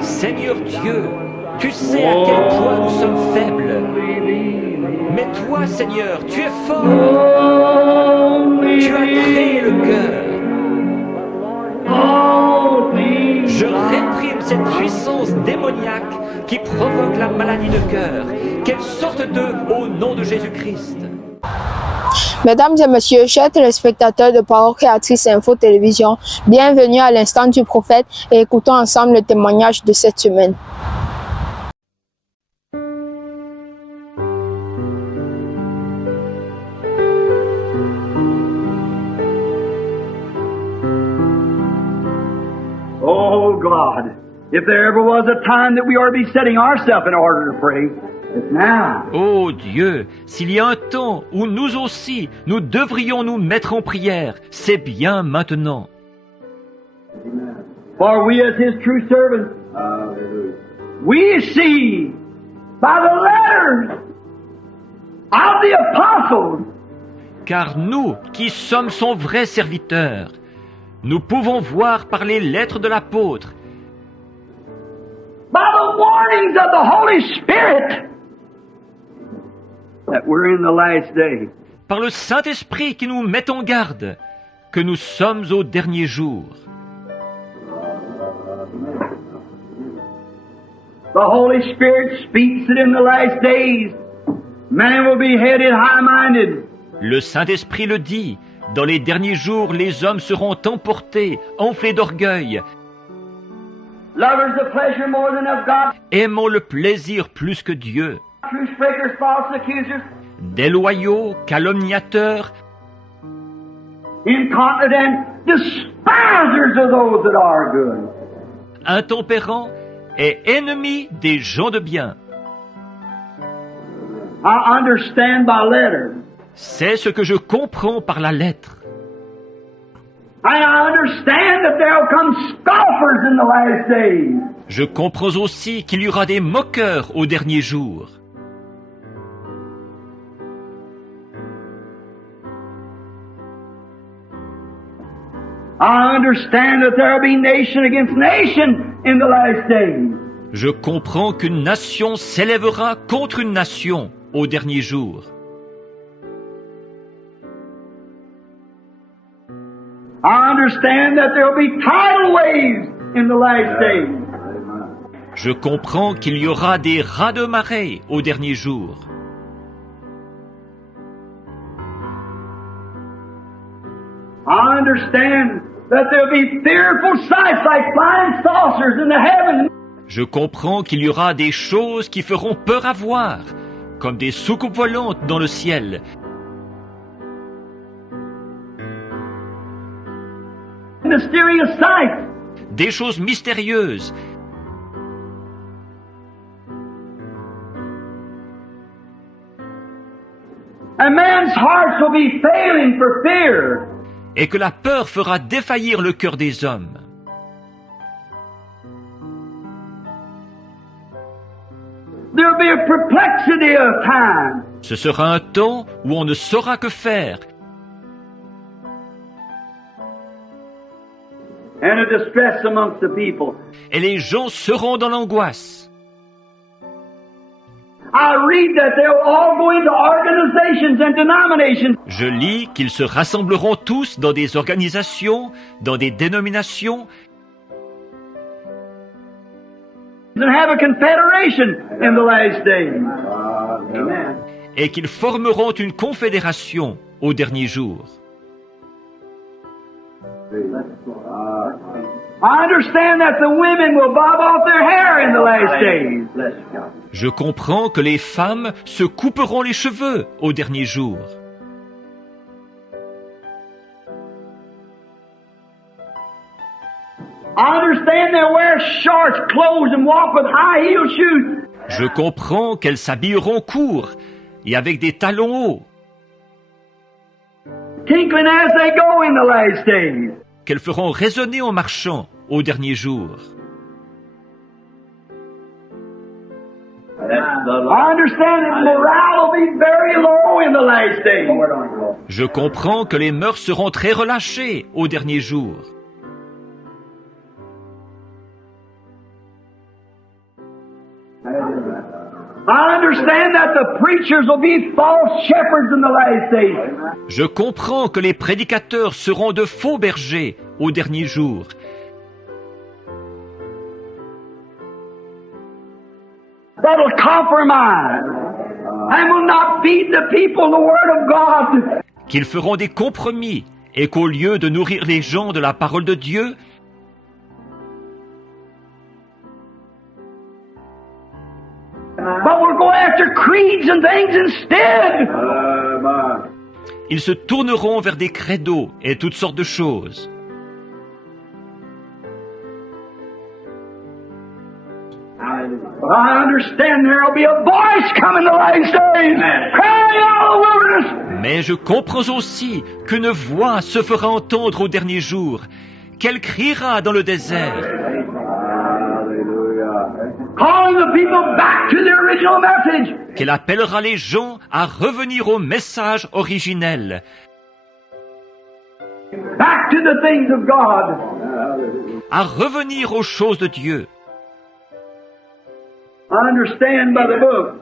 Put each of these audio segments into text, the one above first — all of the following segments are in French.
Seigneur Dieu, tu sais à quel point nous sommes faibles. Mais toi, Seigneur, tu es fort. Tu as créé le cœur. Je réprime cette puissance démoniaque qui provoque la maladie de cœur. Qu'elle sorte d'eux au nom de Jésus-Christ. Mesdames et messieurs, chers téléspectateurs de Parole Créatrice Info Télévision, bienvenue à l'instant du prophète et écoutons ensemble le témoignage de cette semaine. Oh God, if there ever was a time that we ought to be setting ourselves in order to pray, it's now. Ô Dieu, s'il y a un temps où nous aussi, nous devrions nous mettre en prière, c'est bien maintenant. For we as His true servants, we see by the letters of the apostles, Car nous, qui sommes son vrai serviteur, nous pouvons voir par les lettres de l'apôtre, by the warnings of the Holy Spirit, that we're in the last day. par le Saint-Esprit qui nous met en garde, que nous sommes au dernier jour. The Holy Spirit speaks that in the last days, man will be headed high-minded. Le Saint-Esprit le dit, dans les derniers jours, les hommes seront emportés, enflés d'orgueil, Lovers of pleasure more than of God, aimant le plaisir plus que Dieu, truth breakers, false accusers, déloyaux, calomniateurs, incontinent, despisers of those that are good. intempérants et ennemis des gens de bien. I understand by letter. C'est ce que je comprends par la lettre. And I understand that there will come scoffers in the last days. Je comprends aussi qu'il y aura des moqueurs au dernier jour. I understand that there will be nation against nation in the last days. Je comprends qu'une nation s'élèvera contre une nation au dernier jour. I understand that there will be tidal waves in the last days. Je comprends qu'il y aura des rats de marée au dernier jour. I understand that there will be fearful sights like flying saucers in the heavens. Je comprends qu'il y aura des choses qui feront peur à voir, comme des soucoupes volantes dans le ciel, Mysterious sights. des choses mystérieuses, And man's hearts will be failing for fear. et que la peur fera défaillir le cœur des hommes. There will be a perplexity of time. Ce sera un temps où on ne saura que faire, And a distress amongst the people. et les gens seront dans l'angoisse. I read that they will all go into organizations and denominations Je lis qu'ils se rassembleront tous dans des organisations, dans des dénominations, and have a confederation in the last days. Amen. et qu'ils formeront une confédération au dernier jour. I understand that the women will bob off their hair in the last days. Je comprends que les femmes se couperont les cheveux au dernier jour. I understand they'll wear short clothes and walk with high heel shoes. Je comprends qu'elles s'habilleront court et avec des talons hauts, Tinkling as they go in the last days. qu'elles feront résonner en marchant au dernier jour. I understand that morale will be very low in the last days. Je comprends que les mœurs seront très relâchées au dernier jour. I understand that the preachers will be false shepherds in the last days. Je comprends que les prédicateurs seront de faux bergers au dernier jour. That'll compromise and will not feed the people the Word of God. Qu'ils feront des compromis et qu'au lieu de nourrir les gens de la parole de Dieu, But we'll go after creeds and things instead. ils se tourneront vers des credos et toutes sortes de choses. But I understand there'll be a voice coming the last days, crying out of the wilderness. Mais je comprends aussi qu'une voix se fera entendre au dernier jour, qu'elle criera dans le désert, Calling the people back to the original message. qu'elle appellera les gens à revenir au message originel, Back to the things of God. à revenir aux choses de Dieu. I understand by the book.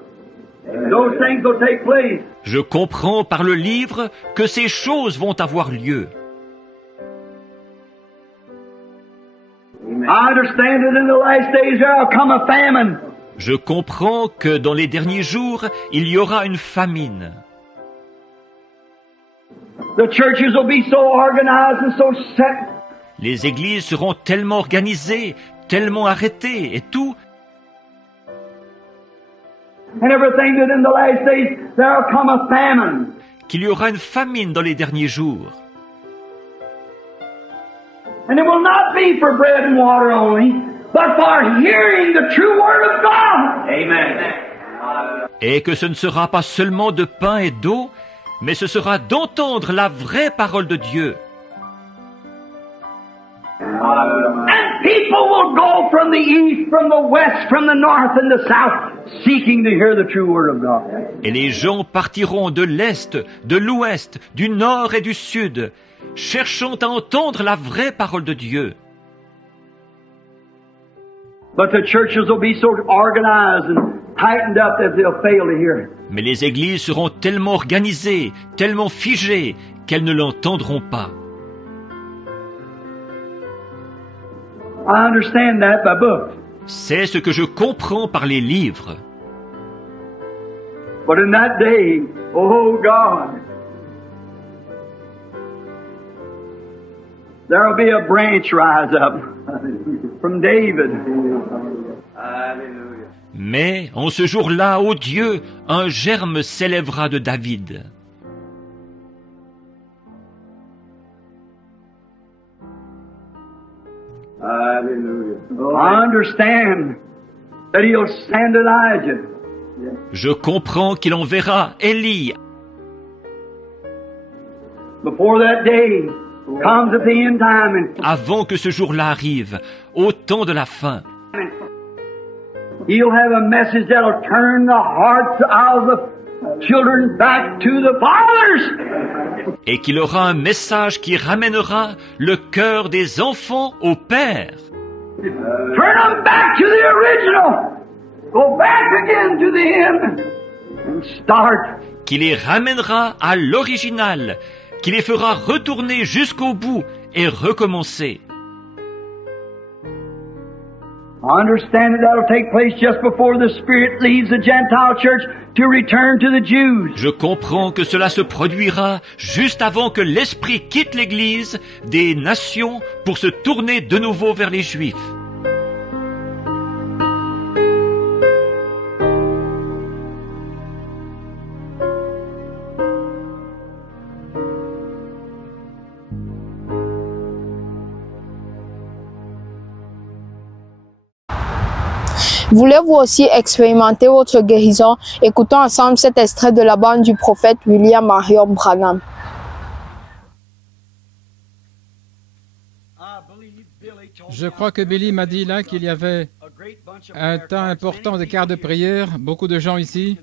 Those things will take place. Je comprends par le livre que ces choses vont avoir lieu. I understand that in the last days there will come a famine. Je comprends que dans les derniers jours, il y aura une famine. The churches will be so organized and so set. Les églises seront tellement organisées, tellement arrêtées et tout, And everything that in the last days there will come a famine. qu'il y aura une famine dans les derniers jours. And it will not be for bread and water only, but for hearing the true word of God. Amen. Et que ce ne sera pas seulement de pain et d'eau, mais ce sera d'entendre la vraie parole de Dieu. And people will go from the east, from the west, from the north and the south, seeking to hear the true word of God. Et les gens partiront de l'Est, de l'Ouest, du Nord et du Sud, cherchant à entendre la vraie parole de Dieu. But the churches will be so organized and tightened up that they'll fail to hear it. Mais les églises seront tellement organisées, tellement figées, qu'elles ne l'entendront pas. I understand that by book. C'est ce que je comprends par les livres. But in that day, oh God, there will be a branch rise up from David. Mais en ce jour-là, ô Dieu, un germe s'élèvera de David. I understand that he'll send Elijah. Je comprends qu'il enverra Élie. Before that day comes at the end time, and Avant que ce jour-là arrive, au temps de la fin. he'll have a message that'll turn the hearts of the children back to the fathers. Et qu'il aura un message qui ramènera le cœur des enfants au Père. Turn them back to the original. Go back again to the end and start. Qui les ramènera à l'original, qui les fera retourner jusqu'au bout et recommencer. I understand that that'll take place just before the Spirit leaves the Gentile church to return to the Jews. Je comprends que cela se produira juste avant que l'Esprit quitte l'Église des nations pour se tourner de nouveau vers les Juifs. Voulez-vous aussi expérimenter votre guérison? Écoutons ensemble cet extrait de la bande du prophète William Marion Branham. Je crois que Billy m'a dit là qu'il y avait un temps important d'écart de prière, beaucoup de gens ici.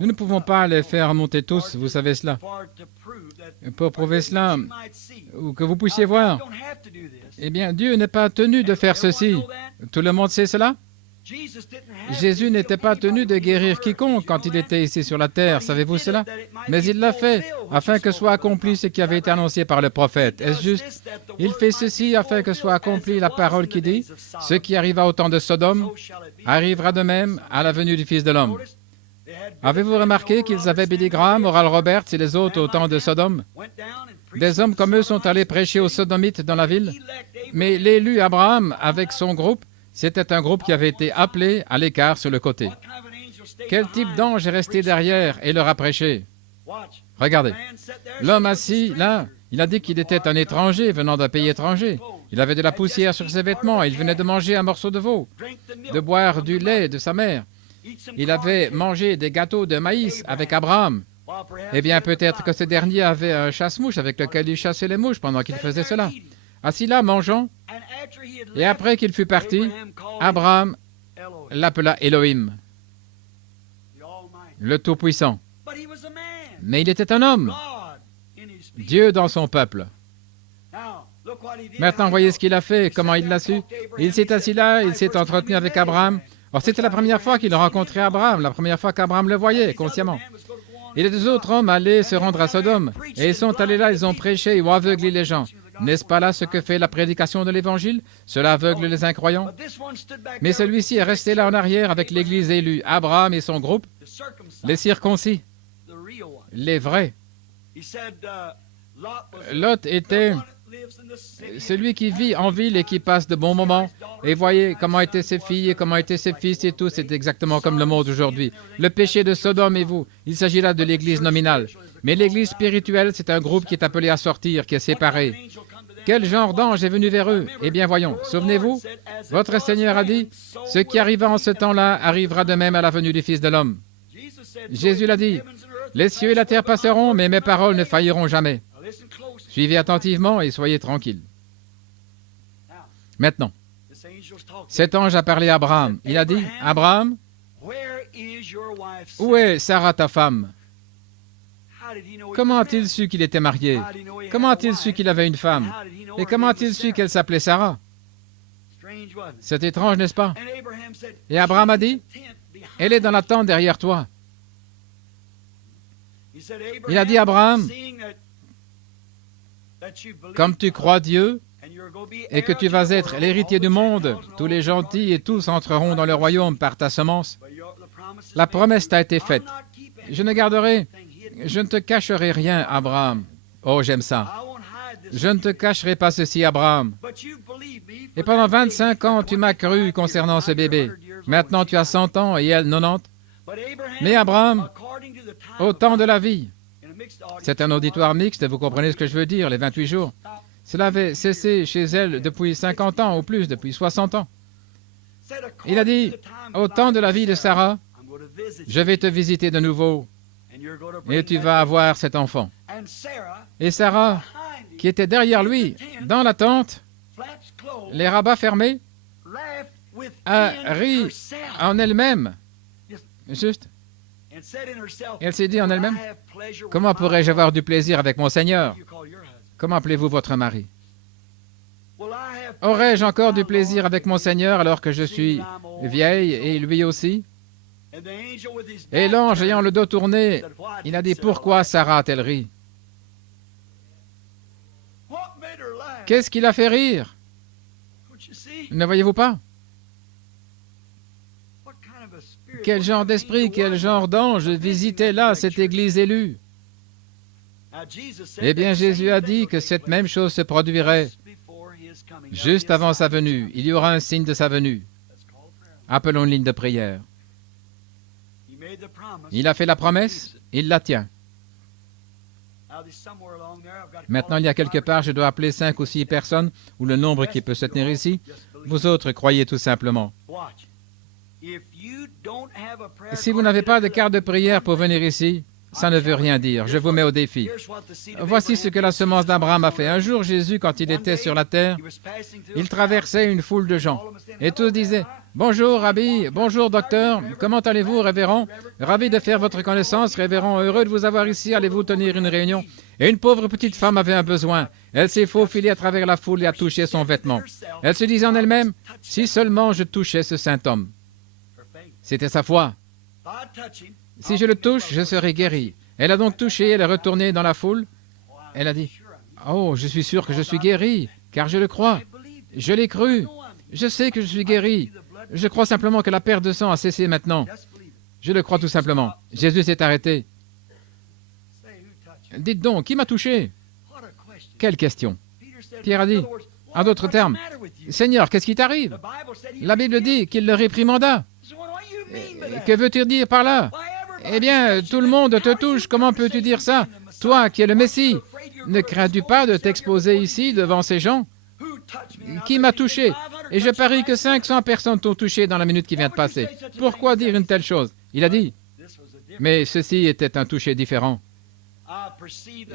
Nous ne pouvons pas les faire monter tous, vous savez cela. Pour prouver cela, ou que vous puissiez voir, eh bien, Dieu n'est pas tenu de faire ceci. Tout le monde sait cela? Jésus n'était pas tenu de guérir quiconque quand il était ici sur la terre, savez-vous cela? Mais il l'a fait afin que soit accompli ce qui avait été annoncé par le prophète. Est-ce juste? Il fait ceci afin que soit accomplie la parole qui dit « Ce qui arriva au temps de Sodome arrivera de même à la venue du Fils de l'homme ». Avez-vous remarqué qu'ils avaient Billy Graham, Oral Roberts et les autres au temps de Sodome? Des hommes comme eux sont allés prêcher aux Sodomites dans la ville, mais l'élu Abraham, avec son groupe, c'était un groupe qui avait été appelé à l'écart sur le côté. Quel type d'ange est resté derrière et leur a prêché? Regardez, l'homme assis là, il a dit qu'il était un étranger venant d'un pays étranger. Il avait de la poussière sur ses vêtements, il venait de manger un morceau de veau, de boire du lait de sa mère. Il avait mangé des gâteaux de maïs avec Abraham. Eh bien, peut-être que ce dernier avait un chasse-mouche avec lequel il chassait les mouches pendant qu'il faisait cela. Assis là, mangeant, et après qu'il fut parti, Abraham l'appela Elohim, le Tout-Puissant. Mais il était un homme, Dieu dans son peuple. Maintenant, voyez ce qu'il a fait, comment il l'a su. Il s'est assis là, il s'est entretenu avec Abraham. Or, c'était la première fois qu'il rencontrait Abraham, la première fois qu'Abraham le voyait, consciemment. Et les deux autres hommes allaient se rendre à Sodome, et ils sont allés là, ils ont prêché, ils ont aveuglé les gens. N'est-ce pas là ce que fait la prédication de l'Évangile? Cela aveugle les incroyants. Mais celui-ci est resté là en arrière avec l'Église élue, Abraham et son groupe, les circoncis, les vrais. Lot était celui qui vit en ville et qui passe de bons moments. Et voyez comment étaient ses filles et comment étaient ses fils et tout. C'est exactement comme le monde aujourd'hui. Le péché de Sodome et vous. Il s'agit là de l'Église nominale. Mais l'Église spirituelle, c'est un groupe qui est appelé à sortir, qui est séparé. Quel genre d'ange est venu vers eux? Eh bien, voyons. Souvenez-vous, votre Seigneur a dit, « Ce qui arriva en ce temps-là arrivera de même à la venue du Fils de l'homme. » Jésus l'a dit, « Les cieux et la terre passeront, mais mes paroles ne failliront jamais. » Suivez attentivement et soyez tranquilles. Maintenant, cet ange a parlé à Abraham. Il a dit, « Abraham, où est Sarah ta femme? » Comment a-t-il su qu'il était marié? Comment a-t-il su qu'il avait une femme? Et comment a-t-il su qu'elle s'appelait Sarah? C'est étrange, n'est-ce pas? Et Abraham a dit, « Elle est dans la tente derrière toi. » Il a dit, « Abraham, comme tu crois Dieu et que tu vas être l'héritier du monde, tous les gentils et tous entreront dans le royaume par ta semence. La promesse t'a été faite. Je ne te cacherai rien, Abraham. Oh, j'aime ça. Je ne te cacherai pas ceci, Abraham. Et pendant 25 ans, tu m'as cru concernant ce bébé. Maintenant, tu as 100 ans et elle 90. Mais Abraham, au temps de la vie, c'est un auditoire mixte, vous comprenez ce que je veux dire, les 28 jours. Cela avait cessé chez elle depuis 50 ans ou plus, depuis 60 ans. Il a dit, au temps de la vie de Sarah, je vais te visiter de nouveau et tu vas avoir cet enfant. Et Sarah, qui était derrière lui, dans la tente, les rabats fermés, a ri en elle-même. Juste. Elle s'est dit en elle-même, « Comment pourrais-je avoir du plaisir avec mon Seigneur? Comment appelez-vous votre mari? Aurais-je encore du plaisir avec mon Seigneur alors que je suis vieille et lui aussi? » Et l'ange ayant le dos tourné, il a dit, « Pourquoi Sarah a-t-elle ri? Qu'est-ce qui l'a fait rire? Ne voyez-vous pas? Quel genre d'esprit, quel genre d'ange visitait là cette église élue? Eh bien, Jésus a dit que cette même chose se produirait juste avant sa venue. Il y aura un signe de sa venue. Appelons une ligne de prière. Il a fait la promesse, il la tient. Maintenant, il y a quelque part, je dois appeler 5 ou 6 personnes, ou le nombre qui peut se tenir ici. Vous autres, croyez tout simplement. Si vous n'avez pas de carte de prière pour venir ici, ça ne veut rien dire. Je vous mets au défi. Voici ce que la semence d'Abraham a fait. Un jour, Jésus, quand il était sur la terre, il traversait une foule de gens. Et tous disaient, « Bonjour, Rabbi, bonjour, docteur, comment allez-vous, révérend? Ravi de faire votre connaissance, révérend, heureux de vous avoir ici, allez-vous tenir une réunion? » Et une pauvre petite femme avait un besoin. Elle s'est faufilée à travers la foule et a touché son vêtement. Elle se disait en elle-même, « Si seulement je touchais ce saint homme. » C'était sa foi. Si je le touche, je serai guéri. Elle a donc touché, elle est retournée dans la foule. Elle a dit, « Oh, je suis sûr que je suis guéri, car je le crois. Je l'ai cru. Je sais que je suis guéri. Je crois simplement que la perte de sang a cessé maintenant. Je le crois tout simplement. » Jésus s'est arrêté. « Dites donc, qui m'a touché? » Quelle question. Pierre a dit, en d'autres termes, « Seigneur, qu'est-ce qui t'arrive? » La Bible dit qu'il le réprimanda. Que veux-tu dire par là? Eh bien, tout le monde te touche. Comment peux-tu dire ça? Toi qui es le Messie, ne crains-tu pas de t'exposer ici devant ces gens? Qui m'a touché? Et je parie que 500 personnes t'ont touché dans la minute qui vient de passer. Pourquoi dire une telle chose? Il a dit, mais ceci était un toucher différent.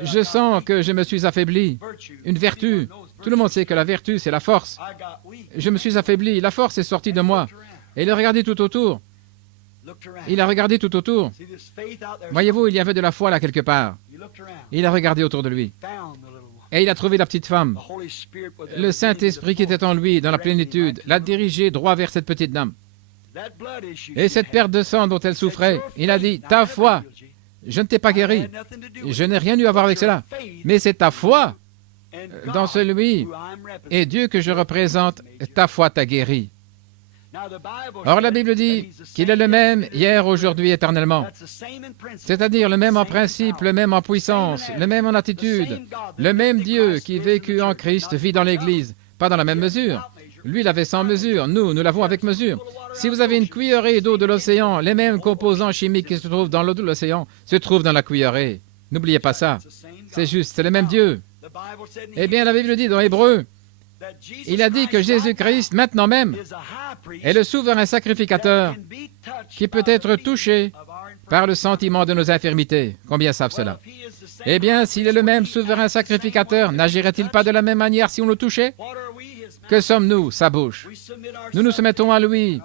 Je sens que je me suis affaibli. Une vertu. Tout le monde sait que la vertu, c'est la force. Je me suis affaibli. La force est sortie de moi. Et il a regardé tout autour. Il a regardé tout autour. Voyez-vous, il y avait de la foi là quelque part. Il a regardé autour de lui. Et il a trouvé la petite femme. Le Saint-Esprit qui était en lui, dans la plénitude, l'a dirigé droit vers cette petite dame. Et cette perte de sang dont elle souffrait, il a dit, ta foi, je ne t'ai pas guéri. Je n'ai rien eu à voir avec cela. Mais c'est ta foi dans celui et Dieu que je représente, ta foi t'a guéri. Or, la Bible dit qu'il est le même hier, aujourd'hui, éternellement. C'est-à-dire le même en principe, le même en puissance, le même en attitude, le même Dieu qui, vécu en Christ, vit dans l'Église. Pas dans la même mesure. Lui, il avait sans mesure. Nous l'avons avec mesure. Si vous avez une cuillerée d'eau de l'océan, les mêmes composants chimiques qui se trouvent dans l'eau de l'océan se trouvent dans la cuillerée. N'oubliez pas ça. C'est juste, c'est le même Dieu. Eh bien, la Bible dit dans Hébreux, il a dit que Jésus-Christ, maintenant même, est le souverain sacrificateur qui peut être touché par le sentiment de nos infirmités. Combien savent cela? Eh bien, s'il est le même souverain sacrificateur, n'agirait-il pas de la même manière si on le touchait? Que sommes-nous, sa bouche? Nous nous soumettons à lui,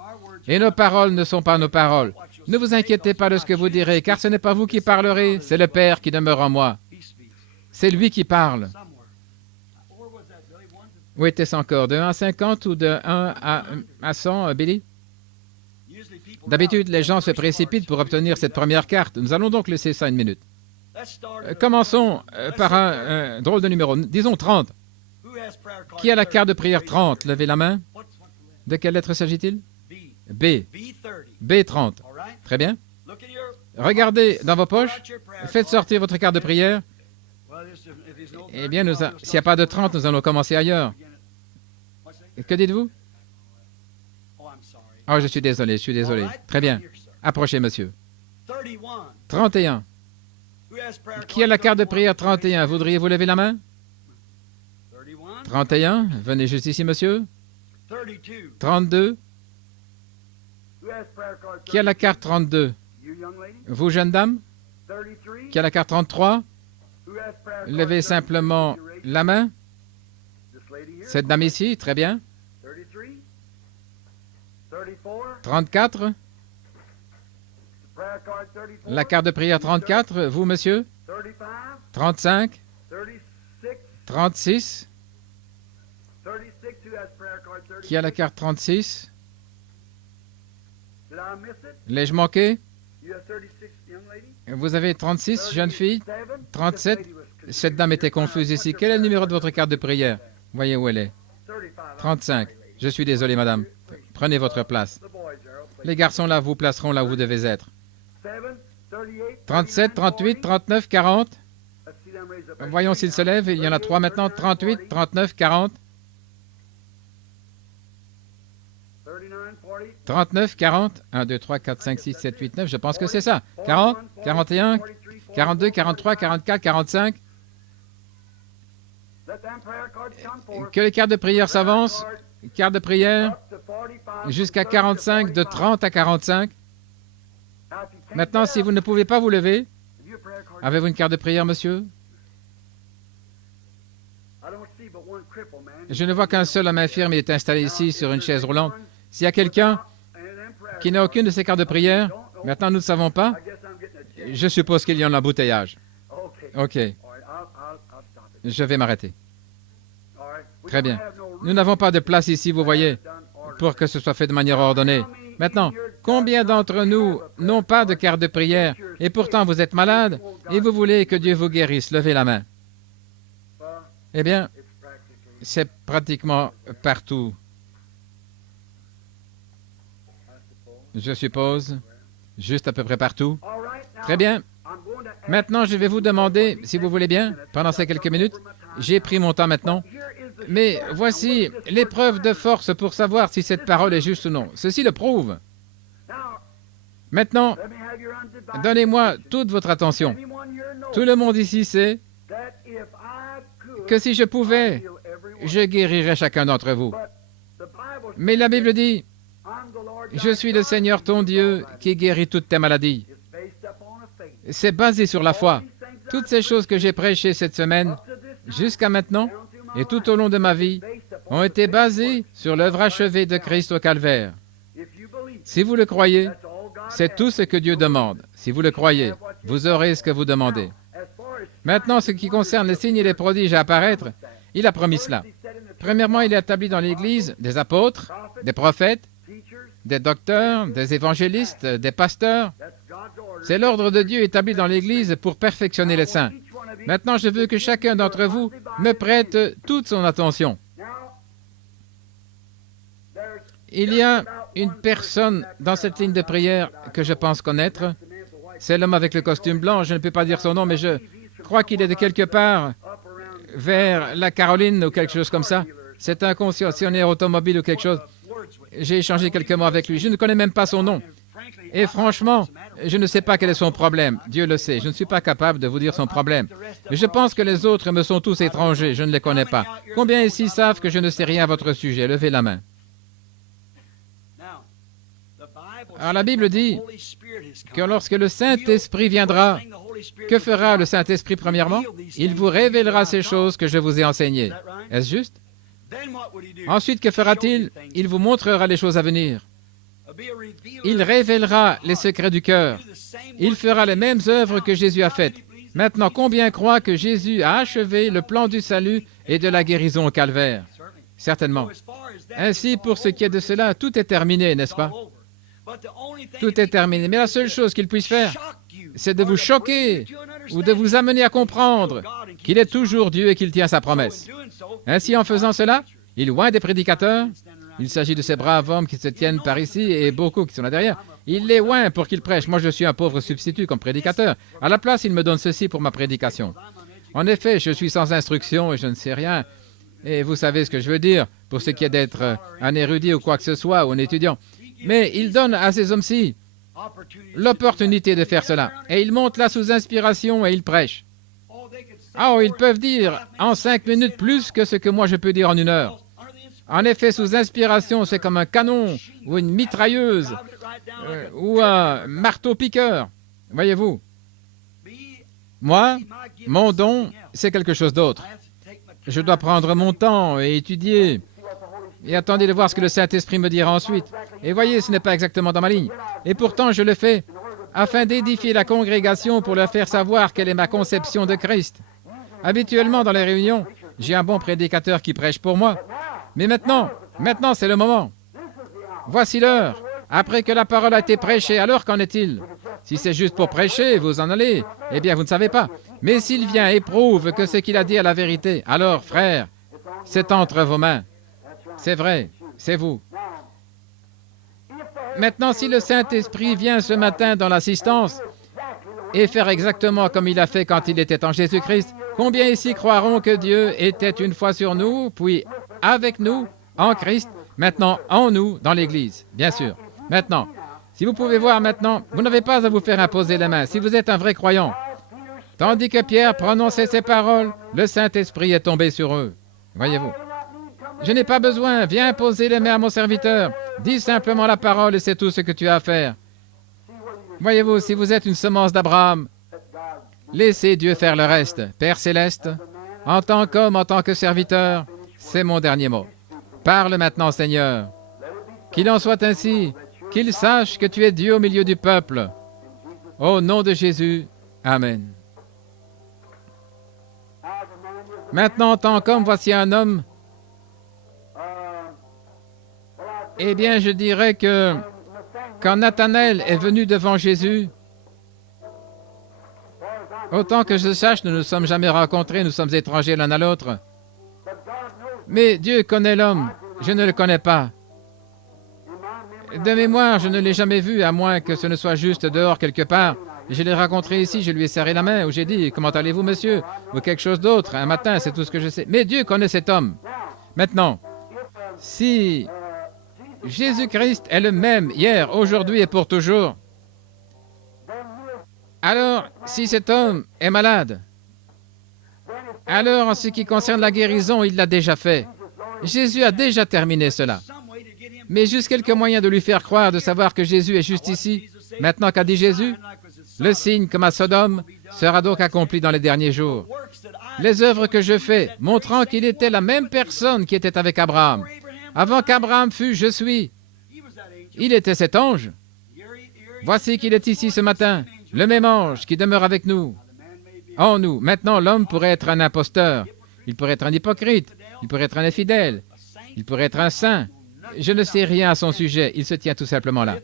et nos paroles ne sont pas nos paroles. Ne vous inquiétez pas de ce que vous direz, car ce n'est pas vous qui parlerez, c'est le Père qui demeure en moi. C'est lui qui parle. Où était-ce encore? De 1 à 50 ou de 1 à 100, Billy? D'habitude, les gens se précipitent pour obtenir cette première carte. Nous allons donc laisser ça une minute. Commençons par un drôle de numéro. Disons 30. Qui a la carte de prière 30? Levez la main. De quelle lettre s'agit-il? B. B30. Très bien. Regardez dans vos poches. Faites sortir votre carte de prière. Eh bien, s'il n'y a pas de 30, nous allons commencer ailleurs. Que dites-vous? Oh, je suis désolé, je suis désolé. Très bien. Approchez, monsieur. 31. Qui a la carte de prière 31? Voudriez-vous lever la main? 31. Venez juste ici, monsieur. 32. Qui a la carte 32? Vous, jeune dame? Qui a la carte 33? Levez simplement la main. Cette dame ici, très bien. 34. La carte de prière 34. Vous, monsieur? 35. 36. Qui a la carte 36? L'ai-je manqué? Vous avez 36, jeune fille? 37? Cette dame était confuse ici. Quel est le numéro de votre carte de prière? Voyez où elle est. 35. Je suis désolé, madame. Prenez votre place. Les garçons là vous placeront là où vous devez être. 37, 38, 39, 40. Voyons s'ils se lèvent. Il y en a 3 maintenant. 38, 39, 40. 39, 40. 1, 2, 3, 4, 5, 6, 7, 8, 9. Je pense que c'est ça. 40, 41, 42, 43, 44, 45. Que les cartes de prière s'avancent. Carte de prière jusqu'à 45, de 30 à 45. Maintenant, si vous ne pouvez pas vous lever, avez-vous une carte de prière, monsieur? Je ne vois qu'un seul homme infirme est installé ici sur une chaise roulante. S'il y a quelqu'un qui n'a aucune de ces cartes de prière, maintenant nous ne savons pas, je suppose qu'il y a un embouteillage. OK. Je vais m'arrêter. Très bien. Nous n'avons pas de place ici, vous voyez, pour que ce soit fait de manière ordonnée. Maintenant, Combien d'entre nous n'ont pas de carte de prière et pourtant vous êtes malade et vous voulez que Dieu vous guérisse? Levez la main. Eh bien, c'est pratiquement partout. Je suppose, juste à peu près partout. Très bien. Maintenant, je vais vous demander, si vous voulez bien, pendant ces quelques minutes, j'ai pris mon temps maintenant, mais voici l'épreuve de force pour savoir si cette parole est juste ou non. Ceci le prouve. Maintenant, donnez-moi toute votre attention. Tout le monde ici sait que si je pouvais, je guérirais chacun d'entre vous. Mais la Bible dit, je suis le Seigneur ton Dieu qui guérit toutes tes maladies. C'est basé sur la foi. Toutes ces choses que j'ai prêchées cette semaine, jusqu'à maintenant, et tout au long de ma vie, ont été basées sur l'œuvre achevée de Christ au calvaire. Si vous le croyez, c'est tout ce que Dieu demande. Si vous le croyez, vous aurez ce que vous demandez. Maintenant, ce qui concerne les signes et les prodiges à apparaître, il a promis cela. Premièrement, il a établi dans l'Église des apôtres, des prophètes, des docteurs, des évangélistes, des pasteurs. C'est l'ordre de Dieu établi dans l'Église pour perfectionner les saints. Maintenant, je veux que chacun d'entre vous me prête toute son attention. Il y a une personne dans cette ligne de prière que je pense connaître. C'est l'homme avec le costume blanc. Je ne peux pas dire son nom, mais je crois qu'il est de quelque part vers la Caroline ou quelque chose comme ça. C'est un concessionnaire automobile ou quelque chose. J'ai échangé quelques mots avec lui. Je ne connais même pas son nom. Et franchement, je ne sais pas quel est son problème. Dieu le sait. Je ne suis pas capable de vous dire son problème. Mais je pense que les autres me sont tous étrangers. Je ne les connais pas. Combien ici savent que je ne sais rien à votre sujet? Levez la main. Alors la Bible dit que lorsque le Saint-Esprit viendra, que fera le Saint-Esprit premièrement? Il vous révélera ces choses que je vous ai enseignées. Est-ce juste? Ensuite, que fera-t-il? Il vous montrera les choses à venir. Il révélera les secrets du cœur. Il fera les mêmes œuvres que Jésus a faites. Maintenant, combien croient que Jésus a achevé le plan du salut et de la guérison au calvaire? Certainement. Ainsi, pour ce qui est de cela, tout est terminé, n'est-ce pas? Tout est terminé. Mais la seule chose qu'il puisse faire, c'est de vous choquer ou de vous amener à comprendre qu'il est toujours Dieu et qu'il tient sa promesse. Ainsi, en faisant cela, il oint des prédicateurs. Il s'agit de ces braves hommes qui se tiennent par ici et beaucoup qui sont là derrière. Il les oint pour qu'ils prêchent. Moi, je suis un pauvre substitut comme prédicateur. À la place, il me donne ceci pour ma prédication. En effet, je suis sans instruction et je ne sais rien. Et vous savez ce que je veux dire, pour ce qui est d'être un érudit ou quoi que ce soit, ou un étudiant. Mais il donne à ces hommes-ci l'opportunité de faire cela. Et ils montent là sous inspiration et ils prêchent. Oh, ils peuvent dire en 5 minutes plus que ce que moi je peux dire en 1 heure. En effet, sous inspiration, c'est comme un canon ou une mitrailleuse ou un marteau-piqueur. Voyez-vous? Moi, mon don, c'est quelque chose d'autre. Je dois prendre mon temps et étudier. Et attendez de voir ce que le Saint-Esprit me dira ensuite. Et voyez, ce n'est pas exactement dans ma ligne. Et pourtant, je le fais afin d'édifier la congrégation pour leur faire savoir quelle est ma conception de Christ. Habituellement, dans les réunions, j'ai un bon prédicateur qui prêche pour moi. Mais maintenant, c'est le moment. Voici l'heure. Après que la parole a été prêchée, alors qu'en est-il? Si c'est juste pour prêcher, vous en allez. Eh bien, vous ne savez pas. Mais s'il vient et prouve que ce qu'il a dit est la vérité, alors, frère, c'est entre vos mains. C'est vrai, c'est vous. Maintenant, si le Saint-Esprit vient ce matin dans l'assistance et faire exactement comme il a fait quand il était en Jésus-Christ, combien ici croiront que Dieu était une fois sur nous, puis avec nous, en Christ, maintenant en nous, dans l'Église, bien sûr. Maintenant, si vous pouvez voir maintenant, vous n'avez pas à vous faire imposer les mains, si vous êtes un vrai croyant. Tandis que Pierre prononçait ces paroles, le Saint-Esprit est tombé sur eux. Voyez-vous? Je n'ai pas besoin, viens poser les mains à mon serviteur. Dis simplement la parole et c'est tout ce que tu as à faire. Voyez-vous, si vous êtes une semence d'Abraham, laissez Dieu faire le reste. Père céleste, en tant qu'homme, en tant que serviteur, c'est mon dernier mot. Parle maintenant, Seigneur. Qu'il en soit ainsi, qu'il sache que tu es Dieu au milieu du peuple. Au nom de Jésus, Amen. Maintenant, en tant qu'homme, voici un homme. Eh bien, je dirais que Quand Nathanaël est venu devant Jésus, autant que je sache, nous ne nous sommes jamais rencontrés, nous sommes étrangers l'un à l'autre. Mais Dieu connaît l'homme, je ne le connais pas. De mémoire, je ne l'ai jamais vu, à moins que ce ne soit juste dehors quelque part. Je l'ai rencontré ici, je lui ai serré la main, ou j'ai dit « Comment allez-vous, monsieur ?» ou quelque chose d'autre. Un matin, c'est tout ce que je sais. Mais Dieu connaît cet homme. Maintenant, si Jésus-Christ est le même hier, aujourd'hui et pour toujours, alors si cet homme est malade, alors en ce qui concerne la guérison, il l'a déjà fait. Jésus a déjà terminé cela. Mais juste quelques moyens de lui faire croire, de savoir que Jésus est juste ici. Maintenant qu'a dit Jésus, le signe comme à Sodome sera donc accompli dans les derniers jours. Les œuvres que je fais, montrant qu'il était la même personne qui était avec Abraham. Avant qu'Abraham fût, je suis. Il était cet ange. Voici qu'il est ici ce matin, le même ange qui demeure avec nous. En nous. Maintenant, l'homme pourrait être un imposteur. Il pourrait être un hypocrite. Il pourrait être un infidèle. Il pourrait être un saint. Je ne sais rien à son sujet. Il se tient tout simplement là.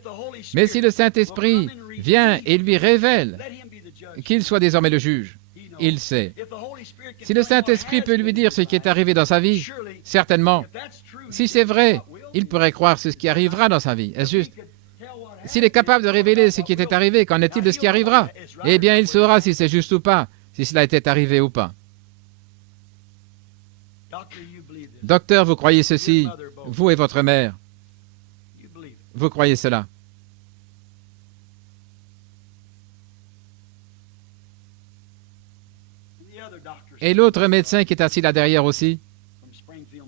Mais si le Saint-Esprit vient et lui révèle qu'il soit désormais le juge, il sait. Si le Saint-Esprit peut lui dire ce qui est arrivé dans sa vie, certainement. Si c'est vrai, il pourrait croire ce qui arrivera dans sa vie. Est-ce juste? S'il est capable de révéler ce qui était arrivé, qu'en est-il de ce qui arrivera? Eh bien, il saura si c'est juste ou pas, si cela était arrivé ou pas. Docteur, vous croyez ceci, vous et votre mère. Vous croyez cela. Et l'autre médecin qui est assis là derrière aussi,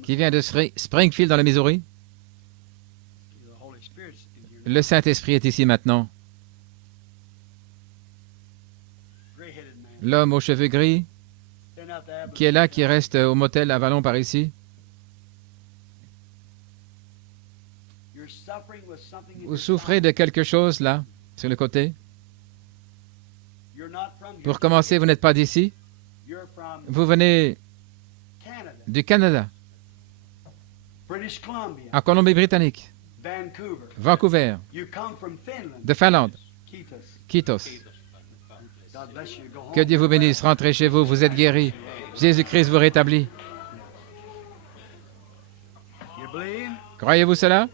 qui vient de Springfield dans le Missouri, le Saint-Esprit est ici maintenant. L'homme aux cheveux gris, qui est là, qui reste au motel Avalon par ici. Vous souffrez de quelque chose là, sur le côté. Pour commencer, vous n'êtes pas d'ici. Vous venez du Canada, en Colombie-Britannique, Vancouver, de Finlande, Kitos. Que Dieu vous bénisse, rentrez chez vous, vous êtes guéris. Jésus-Christ vous rétablit. Croyez-vous cela?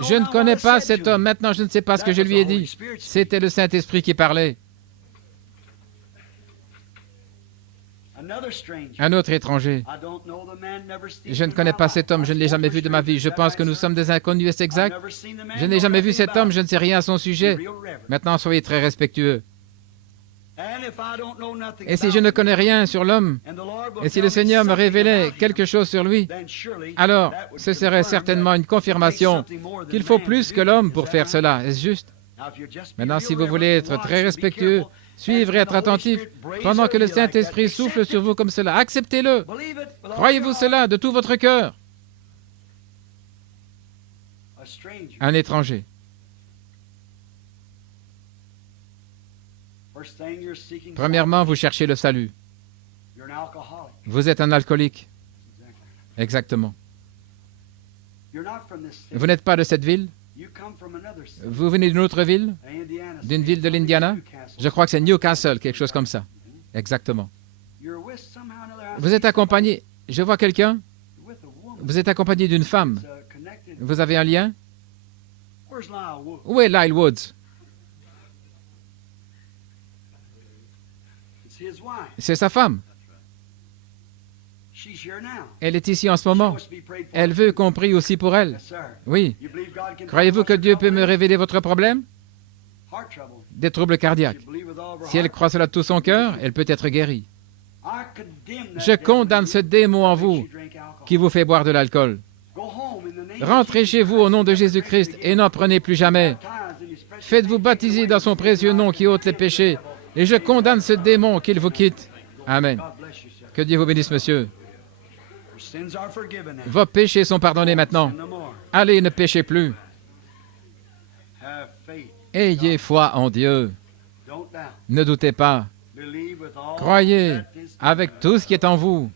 Je ne connais pas cet homme. Maintenant, je ne sais pas ce que je lui ai dit. C'était le Saint-Esprit qui parlait. Un autre étranger. Je ne connais pas cet homme, je ne l'ai jamais vu de ma vie. Je pense que nous sommes des inconnus, est-ce exact? Je n'ai jamais vu cet homme, je ne sais rien à son sujet. Maintenant, soyez très respectueux. Et si je ne connais rien sur l'homme, et si le Seigneur me révélait quelque chose sur lui, alors ce serait certainement une confirmation qu'il faut plus que l'homme pour faire cela. Est-ce juste? Maintenant, si vous voulez être très respectueux, suivre et être attentif, pendant que le Saint-Esprit souffle sur vous comme cela, acceptez-le. Croyez-vous cela de tout votre cœur? Un étranger. Premièrement, vous cherchez le salut. Vous êtes un alcoolique. Exactement. Vous n'êtes pas de cette ville? Vous venez d'une autre ville? D'une ville de l'Indiana? Je crois que c'est Newcastle, quelque chose comme ça. Exactement. Vous êtes accompagné... Je vois quelqu'un? Vous êtes accompagné d'une femme. Vous avez un lien? Où est Lyle Woods? C'est sa femme. Elle est ici en ce moment. Elle veut qu'on prie aussi pour elle. Oui. Croyez-vous que Dieu peut me révéler votre problème? Des troubles cardiaques. Si elle croit cela de tout son cœur, elle peut être guérie. Je condamne ce démon en vous qui vous fait boire de l'alcool. Rentrez chez vous au nom de Jésus-Christ et n'en prenez plus jamais. Faites-vous baptiser dans son précieux nom qui ôte les péchés. Et je condamne ce démon qu'il vous quitte. Amen. Que Dieu vous bénisse, monsieur. Vos péchés sont pardonnés maintenant. Allez, ne péchez plus. Ayez foi en Dieu. Ne doutez pas. Croyez avec tout ce qui est en vous.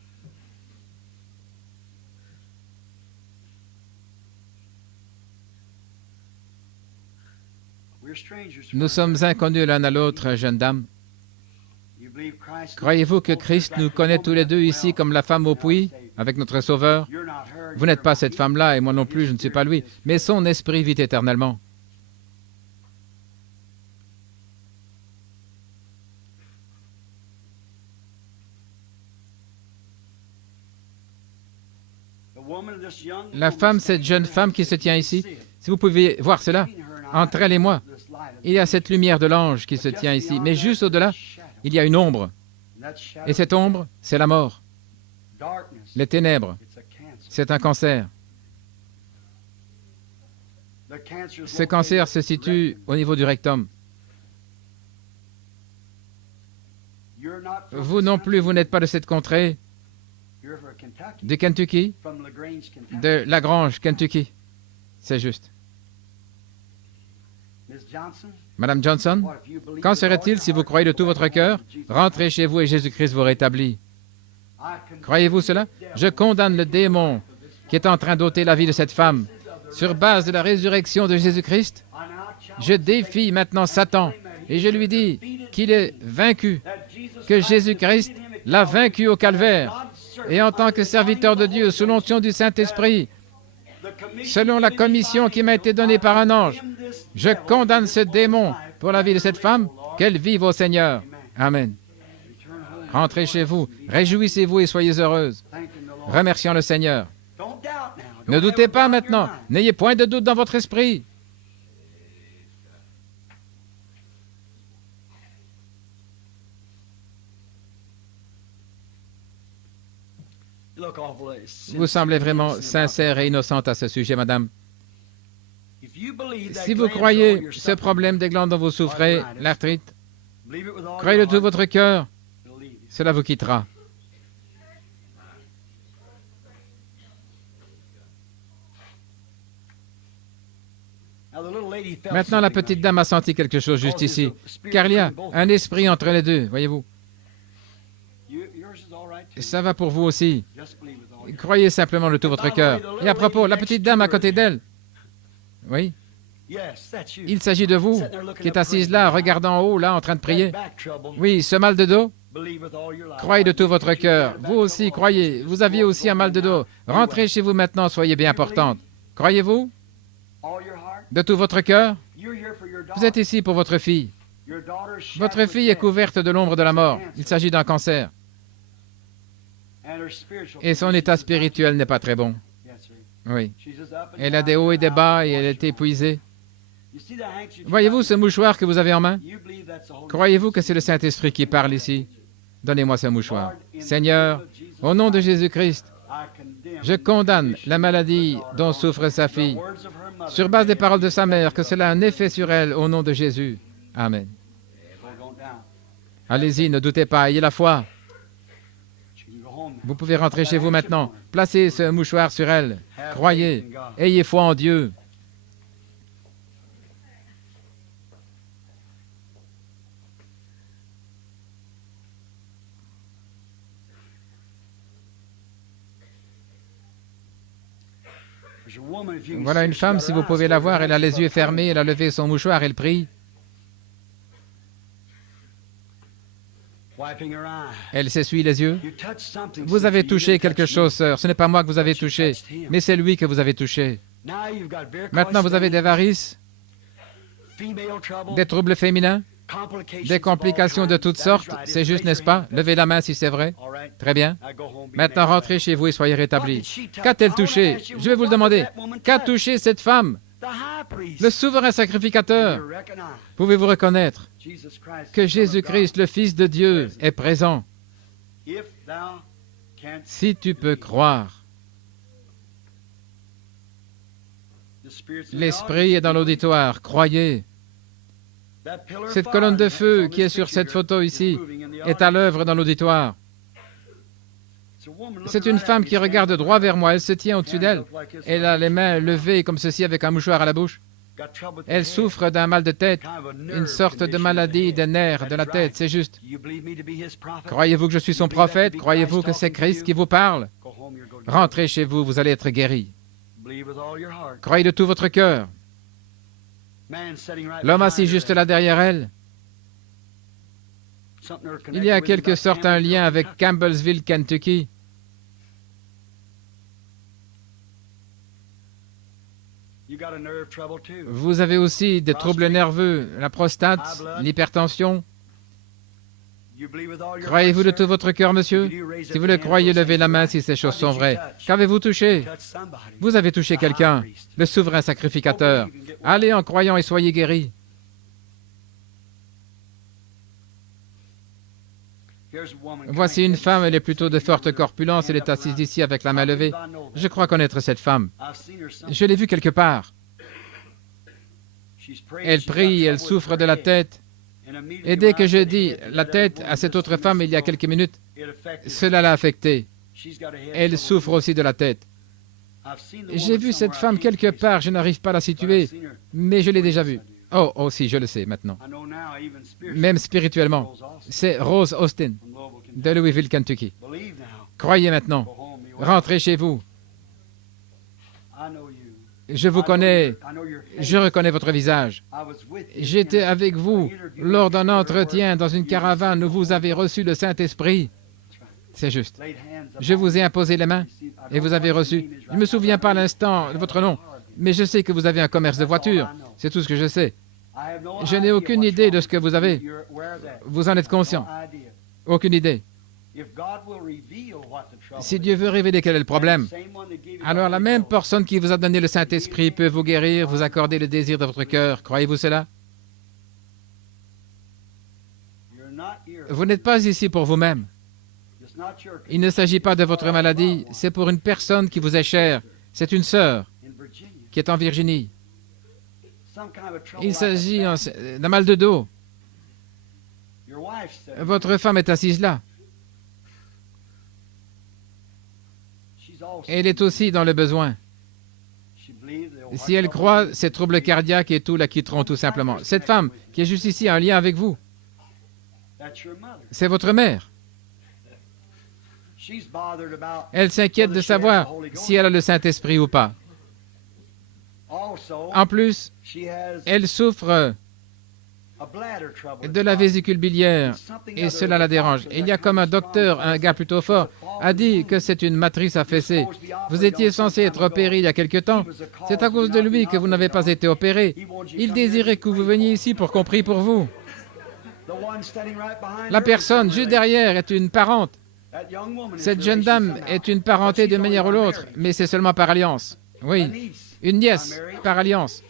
Nous sommes inconnus l'un à l'autre, jeune dame. Croyez-vous que Christ nous connaît tous les deux ici comme la femme au puits, avec notre Sauveur? Vous n'êtes pas cette femme-là, et moi non plus, je ne suis pas lui, mais son esprit vit éternellement. La femme, cette jeune femme qui se tient ici, si vous pouvez voir cela, entre elle et moi, il y a cette lumière de l'ange qui se tient ici, mais juste au-delà, il y a une ombre. Et cette ombre, c'est la mort. Les ténèbres, c'est un cancer. Ce cancer se situe au niveau du rectum. Vous non plus, vous n'êtes pas de cette contrée, du Kentucky, de LaGrange, Kentucky. C'est juste. Madame Johnson, qu'en serait-il si vous croyez de tout votre cœur, rentrez chez vous et Jésus-Christ vous rétablit? Croyez-vous cela? Je condamne le démon qui est en train d'ôter la vie de cette femme. Sur base de la résurrection de Jésus-Christ, je défie maintenant Satan et je lui dis qu'il est vaincu, que Jésus-Christ l'a vaincu au calvaire. Et en tant que serviteur de Dieu, sous l'onction du Saint-Esprit, selon la commission qui m'a été donnée par un ange, je condamne ce démon pour la vie de cette femme, qu'elle vive au Seigneur. Amen. Rentrez chez vous, réjouissez-vous et soyez heureuses. Remercions le Seigneur. Ne doutez pas maintenant, n'ayez point de doute dans votre esprit. Vous semblez vraiment sincère et innocente à ce sujet, madame. Si vous croyez ce problème des glandes dont vous souffrez, l'arthrite, croyez de tout votre cœur, cela vous quittera. Maintenant, la petite dame a senti quelque chose juste ici, car il y a un esprit entre les deux, voyez-vous. Ça va pour vous aussi. Croyez simplement de tout votre cœur. Et à propos, la petite dame à côté d'elle, oui, il s'agit de vous, qui êtes assise là, regardant en haut, là, en train de prier. Oui, ce mal de dos, croyez de tout votre cœur. Vous aussi, croyez. Vous aviez aussi un mal de dos. Rentrez chez vous maintenant, soyez bien portante. Croyez-vous? De tout votre cœur? Vous êtes ici pour votre fille. Votre fille est couverte de l'ombre de la mort. Il s'agit d'un cancer. Et son état spirituel n'est pas très bon. Oui. Elle a des hauts et des bas et elle est épuisée. Voyez-vous ce mouchoir que vous avez en main? Croyez-vous que c'est le Saint-Esprit qui parle ici? Donnez-moi ce mouchoir. Seigneur, au nom de Jésus-Christ, je condamne la maladie dont souffre sa fille, sur base des paroles de sa mère, que cela a un effet sur elle, au nom de Jésus. Amen. Allez-y, ne doutez pas, ayez la foi. Vous pouvez rentrer chez vous maintenant. Placez ce mouchoir sur elle. Croyez. Ayez foi en Dieu. Voilà une femme, si vous pouvez la voir, elle a les yeux fermés, elle a levé son mouchoir, elle prie. Elle s'essuie les yeux. Vous avez touché quelque chose, sœur. Ce n'est pas moi que vous avez touché, mais c'est lui que vous avez touché. Maintenant, vous avez des varices, des troubles féminins, des complications de toutes sortes. C'est juste, n'est-ce pas? Levez la main si c'est vrai. Très bien. Maintenant, rentrez chez vous et soyez rétablis. Qu'a-t-elle touché? Je vais vous le demander. Qu'a touché cette femme? Le souverain sacrificateur. Pouvez-vous reconnaître que Jésus-Christ, le Fils de Dieu, est présent? Si tu peux croire. L'Esprit est dans l'auditoire. Croyez. Cette colonne de feu qui est sur cette photo ici est à l'œuvre dans l'auditoire. C'est une femme qui regarde droit vers moi. Elle se tient au-dessus d'elle. Elle a les mains levées comme ceci avec un mouchoir à la bouche. Elle souffre d'un mal de tête, une sorte de maladie des nerfs de la tête, c'est juste. Croyez-vous que je suis son prophète? Croyez-vous que c'est Christ qui vous parle? Rentrez chez vous, vous allez être guéri. Croyez de tout votre cœur. L'homme assis juste là derrière elle, il y a quelque sorte un lien avec Campbellsville, Kentucky. Vous avez aussi des troubles nerveux, la prostate, l'hypertension. Croyez-vous de tout votre cœur, monsieur? Si vous le croyez, levez la main si ces choses sont vraies. Qu'avez-vous touché? Vous avez touché quelqu'un, le souverain sacrificateur. Allez en croyant et soyez guéris. Voici une femme, elle est plutôt de forte corpulence, elle est assise ici avec la main levée. Je crois connaître cette femme. Je l'ai vue quelque part. Elle prie, elle souffre de la tête. Et dès que je dis la tête à cette autre femme il y a quelques minutes, cela l'a affectée. Elle souffre aussi de la tête. J'ai vu cette femme quelque part, je n'arrive pas à la situer, mais je l'ai déjà vue. Oh, si, je le sais maintenant. Même spirituellement. C'est Rose Austin, de Louisville, Kentucky. Croyez maintenant. Rentrez chez vous. Je vous connais. Je reconnais votre visage. J'étais avec vous lors d'un entretien dans une caravane où vous avez reçu le Saint-Esprit. C'est juste. Je vous ai imposé les mains et vous avez reçu. Je ne me souviens pas à l'instant de votre nom, mais je sais que vous avez un commerce de voitures. C'est tout ce que je sais. Je n'ai aucune idée de ce que vous avez. Vous en êtes conscient. Aucune idée. Si Dieu veut révéler quel est le problème, alors la même personne qui vous a donné le Saint-Esprit peut vous guérir, vous accorder le désir de votre cœur. Croyez-vous cela? Vous n'êtes pas ici pour vous-même. Il ne s'agit pas de votre maladie, c'est pour une personne qui vous est chère. C'est une sœur qui est en Virginie. Il s'agit d'un mal de dos. Votre femme est assise là. Elle est aussi dans le besoin. Si elle croit, ses troubles cardiaques et tout la quitteront tout simplement. Cette femme qui est juste ici a un lien avec vous. C'est votre mère. Elle s'inquiète de savoir si elle a le Saint-Esprit ou pas. En plus, elle souffre de la vésicule biliaire et cela la dérange. Il y a comme un docteur, un gars plutôt fort, a dit que c'est une matrice affaissée. Vous étiez censé être opéré il y a quelque temps. C'est à cause de lui que vous n'avez pas été opéré. Il désirait que vous veniez ici pour qu'on prie pour vous. La personne juste derrière est une parente. Cette jeune dame est une parenté d'une manière ou l'autre, mais c'est seulement par alliance. Oui, une nièce, par alliance.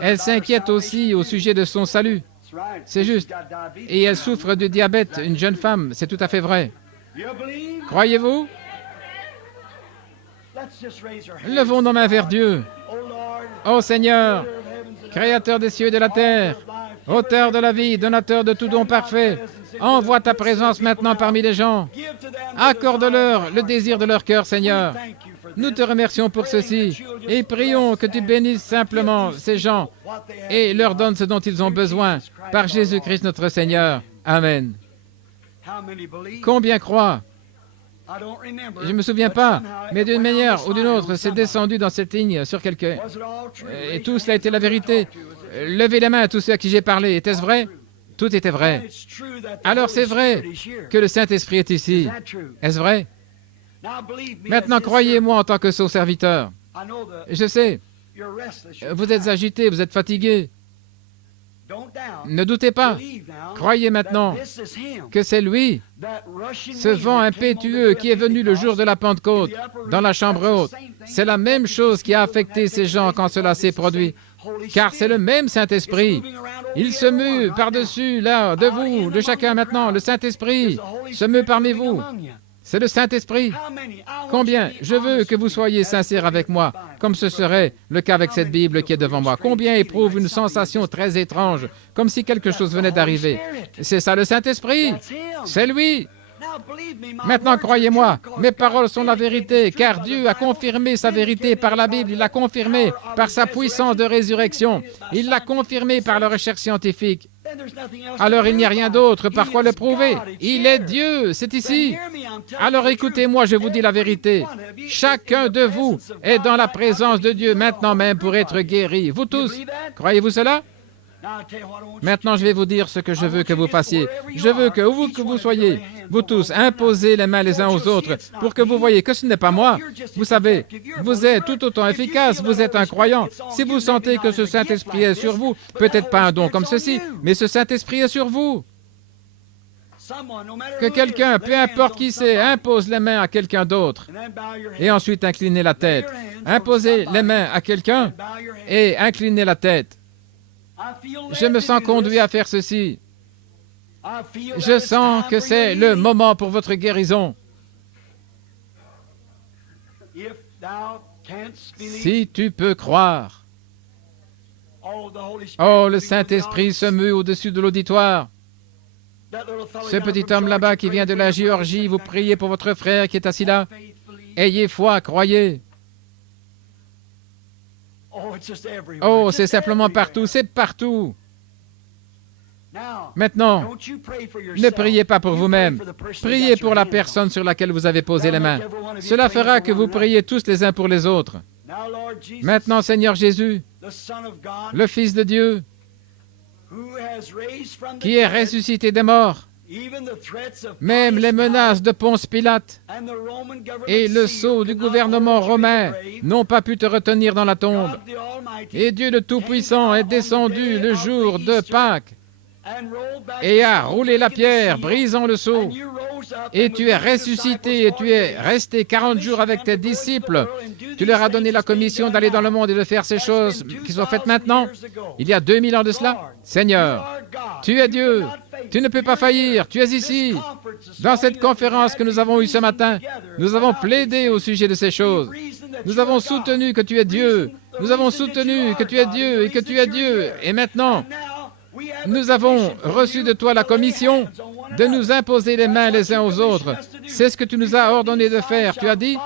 Elle s'inquiète aussi au sujet de son salut. C'est juste. Et elle souffre de diabète, une jeune femme, c'est tout à fait vrai. Croyez-vous? Levons nos mains vers Dieu. Ô Seigneur, Créateur des cieux et de la terre, Auteur de la vie, donateur de tout don parfait, envoie ta présence maintenant parmi les gens. Accorde-leur le désir de leur cœur, Seigneur. Nous te remercions pour ceci et prions que tu bénisses simplement ces gens et leur donnes ce dont ils ont besoin par Jésus-Christ notre Seigneur. Amen. Combien croient? Je ne me souviens pas, mais d'une manière ou d'une autre, c'est descendu dans cette ligne sur quelqu'un. Et tout cela était la vérité. Levez les mains à tous ceux à qui j'ai parlé. Était-ce vrai? Tout était vrai. Alors c'est vrai que le Saint-Esprit est ici. Est-ce vrai? Maintenant, croyez-moi en tant que son serviteur. Je sais, vous êtes agité, vous êtes fatigué. Ne doutez pas. Croyez maintenant que c'est lui, ce vent impétueux qui est venu le jour de la Pentecôte dans la chambre haute. C'est la même chose qui a affecté ces gens quand cela s'est produit. Car c'est le même Saint-Esprit. Il se meut par-dessus, là, de vous, de chacun maintenant. Le Saint-Esprit se meut parmi vous. C'est le Saint-Esprit. Combien? Je veux que vous soyez sincères avec moi, comme ce serait le cas avec cette Bible qui est devant moi. Combien éprouvent une sensation très étrange, comme si quelque chose venait d'arriver? C'est ça le Saint-Esprit. C'est lui. Maintenant, croyez-moi, mes paroles sont la vérité, car Dieu a confirmé sa vérité par la Bible, il l'a confirmé par sa puissance de résurrection, il l'a confirmé par la recherche scientifique. alors il n'y a rien d'autre par quoi le prouver. Il est Dieu, c'est ici. Alors écoutez-moi, je vous dis la vérité. Chacun de vous est dans la présence de Dieu maintenant même pour être guéri. Vous tous, croyez-vous cela? Maintenant, je vais vous dire ce que je veux que vous fassiez. Je veux que où que vous soyez, vous tous, imposez les mains les uns aux autres pour que vous voyez que ce n'est pas moi. Vous savez, vous êtes tout autant efficace, vous êtes un croyant. Si vous sentez que ce Saint-Esprit est sur vous, peut-être pas un don comme ceci, mais ce Saint-Esprit est sur vous. Que quelqu'un, peu importe qui c'est, impose les mains à quelqu'un d'autre et ensuite inclinez la tête. Imposez les mains à quelqu'un et inclinez la tête. Je me sens conduit à faire ceci. Je sens que c'est le moment pour votre guérison. Si tu peux croire. Oh, le Saint-Esprit se meut au-dessus de l'auditoire. Ce petit homme là-bas qui vient de la Géorgie, vous priez pour votre frère qui est assis là. Ayez foi, croyez. Oh, c'est simplement partout, c'est partout. Maintenant, ne priez pas pour vous-même. Priez pour la personne sur laquelle vous avez posé les mains. Cela fera que vous priez tous les uns pour les autres. Maintenant, Seigneur Jésus, le Fils de Dieu, qui est ressuscité des morts, même les menaces de Ponce Pilate et le sceau du gouvernement romain n'ont pas pu te retenir dans la tombe. Et Dieu le Tout-Puissant est descendu le jour de Pâques et a roulé la pierre, brisant le sceau. Et tu es ressuscité et tu es resté 40 jours avec tes disciples. Tu leur as donné la commission d'aller dans le monde et de faire ces choses qui sont faites maintenant, il y a 2000 ans de cela. Seigneur, tu es Dieu. Tu ne peux pas faillir, tu es ici. Dans cette conférence que nous avons eue ce matin, nous avons plaidé au sujet de ces choses. Nous avons soutenu que tu es Dieu. Nous avons soutenu que tu es Dieu et que tu es Dieu. Et maintenant, nous avons reçu de toi la commission de nous imposer les mains les uns aux autres. C'est ce que tu nous as ordonné de faire. Tu as dit,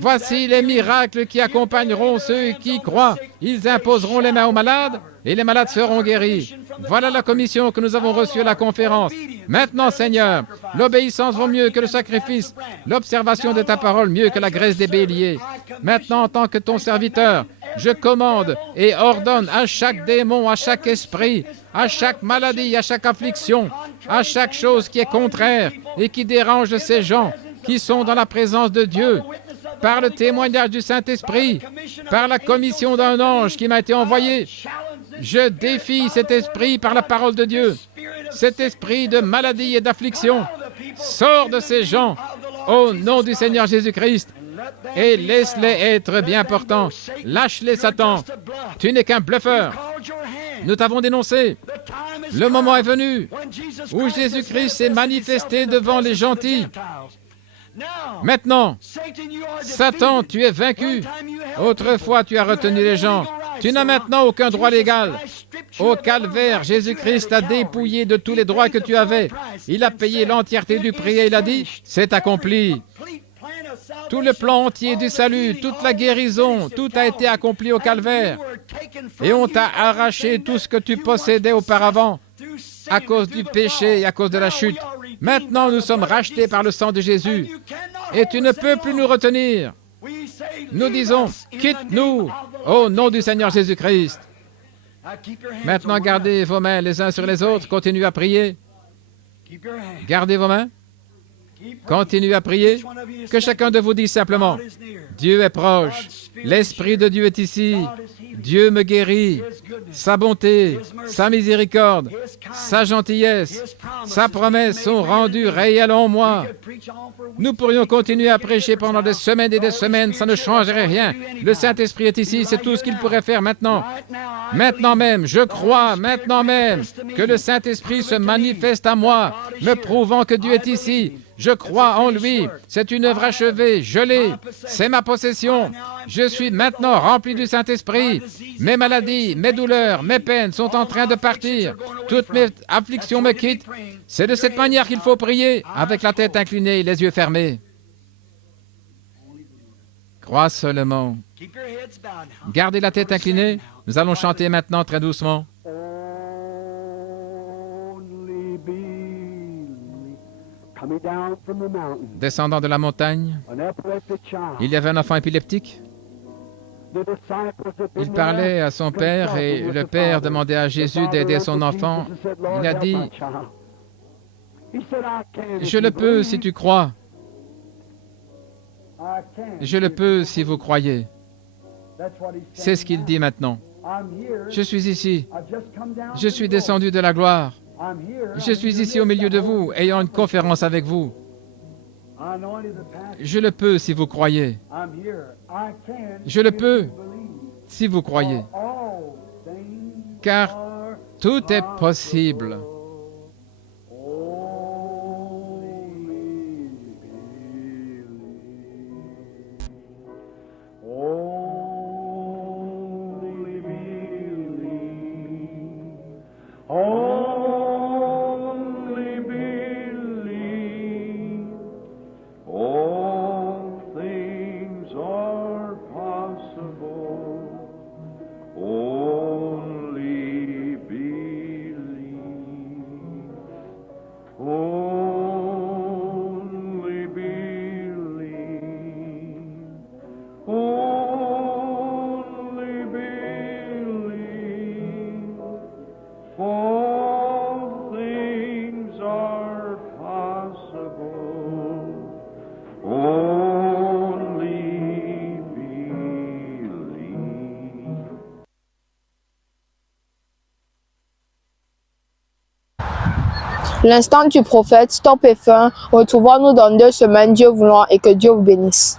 voici les miracles qui accompagneront ceux qui croient. Ils imposeront les mains aux malades et les malades seront guéris. Voilà la commission que nous avons reçue à la conférence. Maintenant, Seigneur, l'obéissance vaut mieux que le sacrifice, l'observation de ta parole mieux que la graisse des béliers. Maintenant, en tant que ton serviteur, je commande et ordonne à chaque démon, à chaque esprit, à chaque maladie, à chaque affliction, à chaque chose qui est contraire et qui dérange ces gens qui sont dans la présence de Dieu, par le témoignage du Saint-Esprit, par la commission d'un ange qui m'a été envoyé. Je défie cet esprit par la parole de Dieu, cet esprit de maladie et d'affliction. Sors de ces gens au nom du Seigneur Jésus-Christ et laisse-les être bien portants. Lâche-les, Satan. Tu n'es qu'un bluffeur. Nous t'avons dénoncé. Le moment est venu où Jésus-Christ s'est manifesté devant les gentils. Maintenant, Satan, tu es vaincu. Autrefois, tu as retenu les gens. Tu n'as maintenant aucun droit légal. Au calvaire, Jésus-Christ a dépouillé de tous les droits que tu avais. Il a payé l'entièreté du prix et il a dit, c'est accompli. Tout le plan entier du salut, toute la guérison, tout a été accompli au calvaire. Et on t'a arraché tout ce que tu possédais auparavant à cause du péché et à cause de la chute. Maintenant, nous sommes rachetés par le sang de Jésus. Et tu ne peux plus nous retenir. Nous disons, quitte-nous au nom du Seigneur Jésus-Christ. Maintenant, gardez vos mains les uns sur les autres. Continuez à prier. Gardez vos mains. Continuez à prier. Que chacun de vous dise simplement, Dieu est proche. L'Esprit de Dieu est ici. Dieu me guérit. Sa bonté, sa miséricorde, sa gentillesse, sa promesse sont rendues réelles en moi. Nous pourrions continuer à prêcher pendant des semaines et des semaines, ça ne changerait rien. Le Saint-Esprit est ici, c'est tout ce qu'il pourrait faire maintenant. Maintenant même, je crois maintenant même que le Saint-Esprit se manifeste à moi, me prouvant que Dieu est ici. Je crois en lui. C'est une œuvre achevée. Je l'ai. C'est ma possession. Je suis maintenant rempli du Saint-Esprit. Mes maladies, mes douleurs, mes peines sont en train de partir. Toutes mes afflictions me quittent. C'est de cette manière qu'il faut prier, avec la tête inclinée et les yeux fermés. Crois seulement. Gardez la tête inclinée. Nous allons chanter maintenant très doucement. descendant de la montagne. Il y avait un enfant épileptique. Il parlait à son père et le père demandait à Jésus d'aider son enfant. Il a dit, « Je le peux si tu crois. Je le peux si vous croyez. » C'est ce qu'il dit maintenant. Je suis ici. Je suis descendu de la gloire. Je suis ici au milieu de vous, ayant une conférence avec vous. Je le peux si vous croyez. Je le peux si vous croyez. Car tout est possible. L'instant du prophète, stop et fin. Retrouvons-nous dans 2 semaines, Dieu voulant, et que Dieu vous bénisse.